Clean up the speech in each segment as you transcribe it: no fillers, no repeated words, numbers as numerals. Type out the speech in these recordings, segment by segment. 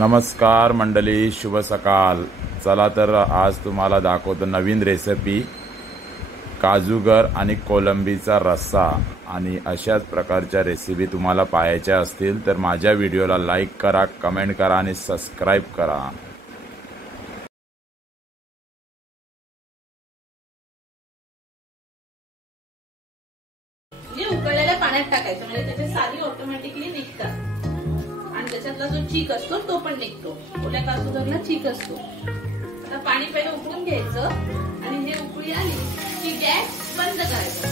नमस्कार मंडळी, शुभ सकाळ। चला तर आज तुम्हाला दाखवतो नवीन रेसिपी, काजूगर आणि कोलंबीचा रस्सा। आणि अशाच प्रकारच्या रेसिपी तुम्हाला पाहायच्या असतील तर माझ्या व्हिडिओला लाईक करा, कमेंट करा आणि सबस्क्राइब करा। हे उकळलेल्या पाण्यात टाकायचं म्हणजे त्याचे साली ऑटोमॅटिकली निघतात आणि त्याच्यातला जो चीक असतो तो पण निघतो। ओल्या काजूगरला चीक असतो। आता पाणी पहिले उकळून घ्यायचं आणि हे उकळी आली की गॅस बंद करायचा।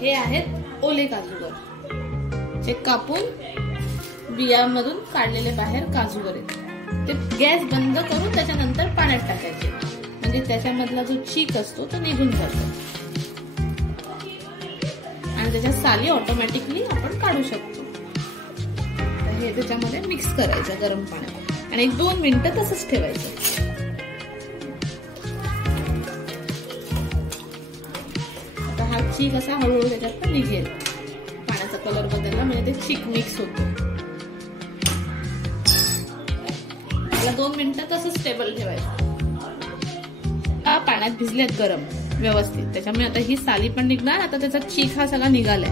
हे आहेत ओले काजूगर, जे कापून बियांमधून काढलेले बाहेर काजूगर आहेत। ते गॅस बंद करून त्याच्यानंतर पाण्यात टाकायचे म्हणजे त्याच्यामधला जो चीक असतो तो निघून जातो आणि त्याच्या साली ऑटोमॅटिकली आपण काढू शकतो। तर हे त्याच्यामध्ये मिक्स करायचं गरम पाण्यात आणि 1-2 मिनिटं तसंच ठेवायचं। आता हा चीक असा हळूहळू त्याच्यात निघेल, पाण्याचा कलर बदलला म्हणजे ते चीक मिक्स होतो। त्याला 2 मिनिटं तसंच टेबल ठेवायचं। पाण्यात भिजलेत गरम व्यवस्थित, त्याच्यामुळे आता ही साली पण निघणार। आता त्याचा चीक हा सगळा निघालाय,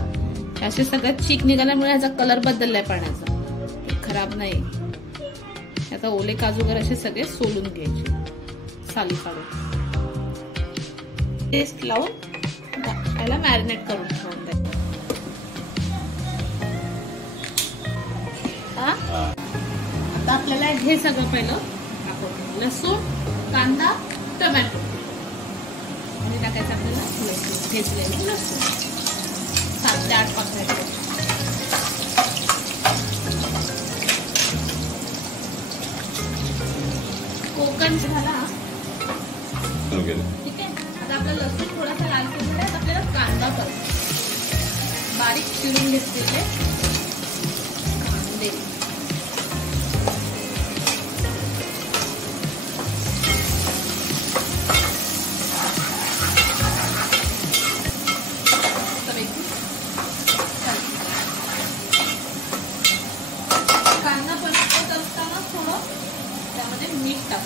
असे सगळं चीक निघाल्यामुळे ह्याचा कलर बदललाय पाण्याचा, खराब नाही। आता ओले काजूगर असे सगळे सोलून घ्यायचे, साली काढून पेस्ट लावून त्याला मॅरिनेट करून ठेवून द्यायचं। आता आपल्याला हे सगळं पहिलं टाकून लसूण, कांदा, टोमॅटो आणि टाकायचं आपल्याला लसूण, घेतलेलं लसूण 7 ते 8 पाकळ्या। कोकण झाला, ठीक आहे। आता आपला लसूण थोडासा लाल केलेला आहे, आपल्याला कांदा करायचा, बारीक चिरून घेतलेले कांदे, मीठ टाक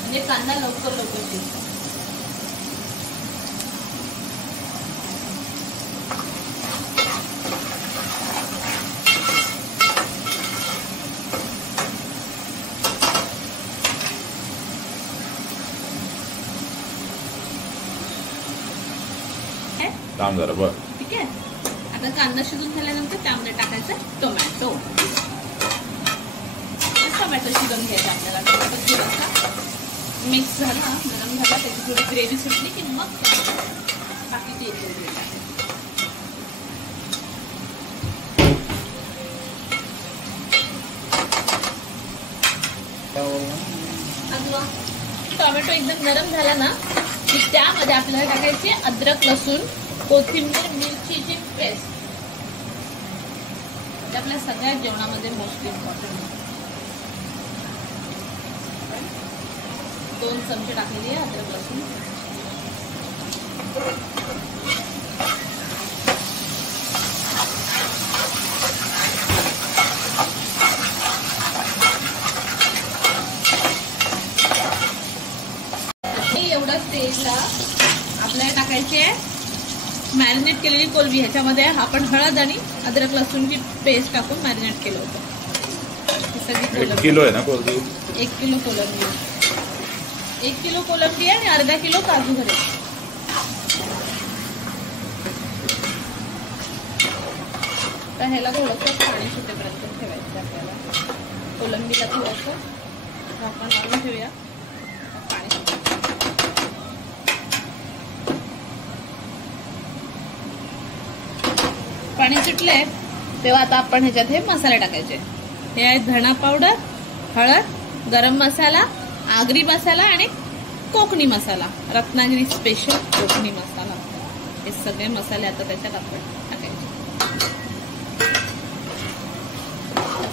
म्हणजे कांदा लवकर शिजतो। ठीक आहे। आता कांदा शिजून झाल्यानंतर त्यामध्ये टाकायचं टोमॅटो शिजून घ्यायचा आपल्याला। टोमॅटो थोडासा मिक्स झाला, नरम झाला, त्याची थोडी ग्रेव्ही सुटली की मग बाकीची एक टोमॅटो एकदम नरम झाला ना की त्यामध्ये आपल्याला टाकायची अद्रक, लसूण, कोथिंबीर, मिरचीची पेस्ट। आपल्या सगळ्या जेवणामध्ये मोस्ट इम्पॉर्टंट 2 चमचे टाकलेली आहे अद्रक, लसूण। एवढं तेलला आपल्याला टाकायची आहे मॅरिनेट केलेली कोलंबी। ह्याच्यामध्ये आपण हळद आणि अद्रक लसूणची पेस्ट टाकून मॅरिनेट केलं होतं। 1 किलो आहे ना कोलंबी? 1 किलो कोलंबी, 1 किलो कोलंबी आणि अर्धा किलो काजूगर आहे। तर ह्याला थोडंसं पाणी सुटेपर्यंत ठेवायचं आपल्याला। कोलंबीला थोडंसं झाकण लावून ठेवूया, पाणी सुटलंय तेव्हा आता आपण ह्याच्यात हे मसाले टाकायचे। हे आहेत धणा पावडर, हळद, गरम मसाला, आगरी मसाला आणि कोकणी मसाला, रत्नागिरी स्पेशल कोकणी मसाला। हे सगळे मसाले आता त्याच्यात आपण टाकायचे,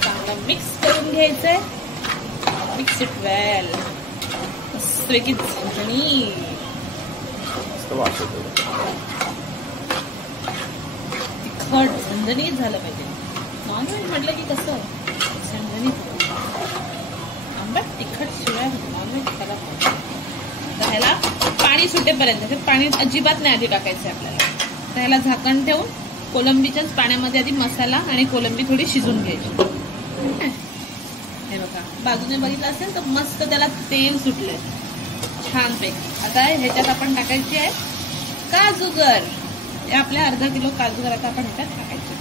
चांगला मिक्स करून घ्यायचंय। मिक्स इट वेल, मस्तपैकी तिखट झणझणीत झालं पाहिजे। नॉनव्हेज म्हटलं की कसं झणझणीत आंबट तिखट शिवाय नॉनव्हेज खायला पाहिजे. तर ह्याला पाणी सुटेपर्यंत, पाणी अजिबात नाही आधी टाकायचं आपल्याला. तर ह्याला झाकण ठेवून कोलंबीच्याच पाण्यामध्ये आधी मसाला आणि कोलंबी थोडी शिजून घ्यायची. हे बघा बाजूने बघितलं असेल तर मस्त त्याला तेल सुटले छानपैकी. आता ह्याच्यात आपण टाकायची आहे काजूगर. आपल्या अर्धा किलो काजूगर आता आपण ह्याच्यात टाकायचे.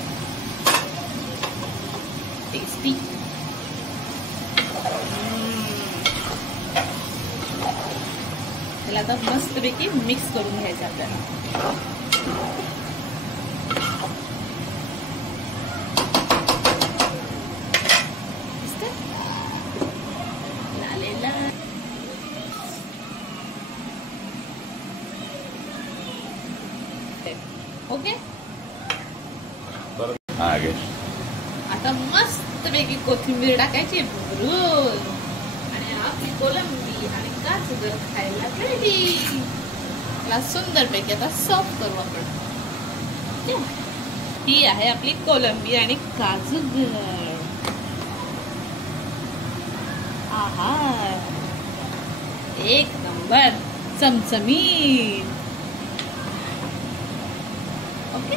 टेस्टी. त्याला आता मस्तपैकी मिक्स करून घ्यायचं आपल्याला. ओके. आता मस्तपैकी कोथिंबीर टाकायची भरून आणि आपली कोलंबी आणि काजूगर खायला रेडी. त्याला सुंदरपैकी आता सर्व करू आपण. ही आहे आपली कोलंबी आणि काजूगर. आहा एक नंबर चमचमीत. ओके.